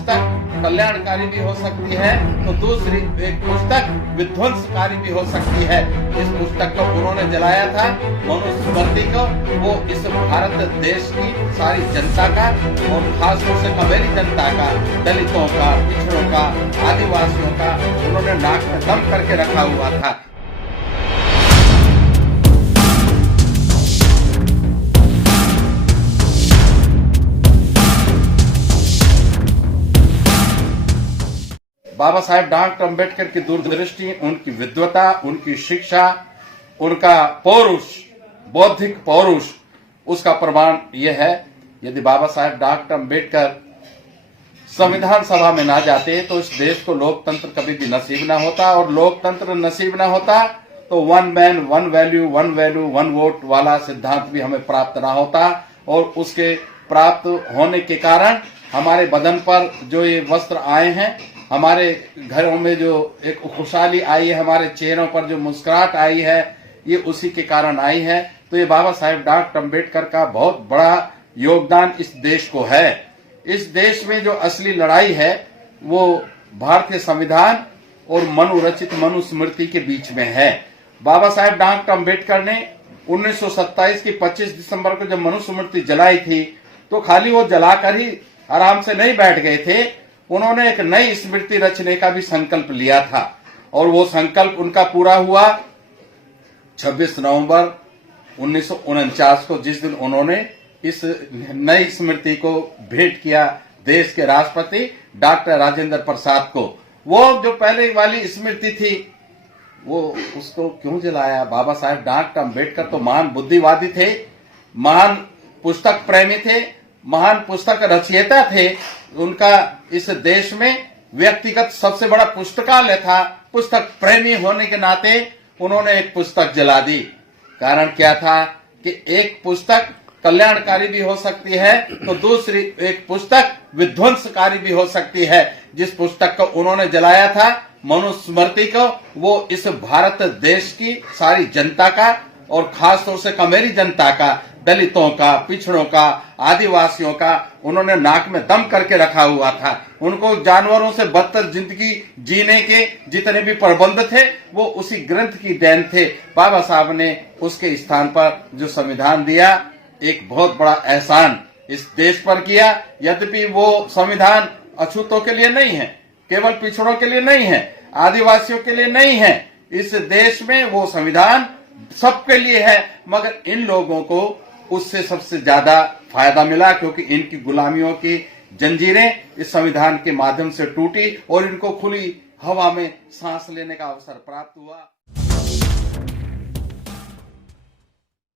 पुस्तक कल्याणकारी भी हो सकती है तो दूसरी एक पुस्तक विध्वंसकारी भी हो सकती है। इस पुस्तक को उन्होंने जलाया था मनुस्मृति को, वो इस भारत देश की सारी जनता का और खासतौर से कमेरी जनता का, दलितों का, पिछड़ों का, आदिवासियों का उन्होंने नाक में दम करके रखा हुआ था। बाबा साहेब डॉक्टर अम्बेडकर की दूरदृष्टि, उनकी विद्वता, उनकी शिक्षा, उनका पौरुष, बौद्धिक पौरुष, उसका प्रमाण यह है। यदि बाबा साहेब डॉक्टर अम्बेडकर संविधान सभा में ना जाते तो इस देश को लोकतंत्र कभी भी नसीब ना होता, और लोकतंत्र नसीब ना होता तो one man one value one vote वाला सिद्धांत भी हमें प्राप्त ना होता। और उसके प्राप्त होने के कारण हमारे बदन पर जो ये वस्त्र आए हैं, हमारे घरों में जो एक खुशहाली आई है, हमारे चेहरों पर जो मुस्कुराहट आई है, ये उसी के कारण आई है। तो ये बाबा साहेब डॉक्टर अम्बेडकर का बहुत बड़ा योगदान इस देश को है। इस देश में जो असली लड़ाई है वो भारतीय संविधान और मनुरचित मनुस्मृति के बीच में है। बाबा साहेब डॉक्टर अम्बेडकर ने 1927 की 25 दिसंबर को जब मनुस्मृति जलाई थी तो खाली वो जलाकर ही आराम से नहीं बैठ गए थे, उन्होंने एक नई स्मृति रचने का भी संकल्प लिया था। और वो संकल्प उनका पूरा हुआ 26 नवंबर 1949 को, जिस दिन उन्होंने इस नई स्मृति को भेंट किया देश के राष्ट्रपति डॉक्टर राजेंद्र प्रसाद को। वो जो पहले वाली स्मृति थी वो उसको क्यों जलाया? बाबा साहेब डॉक्टर अम्बेडकर तो महान बुद्धिवादी थे, महान पुस्तक प्रेमी थे, महान पुस्तक रचयिता थे। उनका इस देश में व्यक्तिगत सबसे बड़ा पुस्तकालय था। पुस्तक प्रेमी होने के नाते उन्होंने एक पुस्तक जला दी। कारण क्या था कि एक पुस्तक कल्याणकारी भी हो सकती है तो दूसरी एक पुस्तक विध्वंसकारी भी हो सकती है। जिस पुस्तक को उन्होंने जलाया था मनुस्मृति को, वो इस भारत देश की सारी जनता का और खासतौर से कमेरी जनता का, दलितों का, पिछड़ों का, आदिवासियों का उन्होंने नाक में दम करके रखा हुआ था। उनको जानवरों से बदतर जिंदगी जीने के जितने भी प्रबंध थे वो उसी ग्रंथ की देन थे। बाबा साहब ने उसके स्थान पर जो संविधान दिया, एक बहुत बड़ा एहसान इस देश पर किया। यद्यपि वो संविधान अछूतों के लिए नहीं है, केवल पिछड़ों के लिए नहीं है, आदिवासियों के लिए नहीं है। इस देश में वो संविधान सबके लिए है, मगर इन लोगों को उससे सबसे ज्यादा फायदा मिला क्योंकि इनकी गुलामियों की जंजीरें इस संविधान के माध्यम से टूटी और इनको खुली हवा में सांस लेने का अवसर प्राप्त हुआ।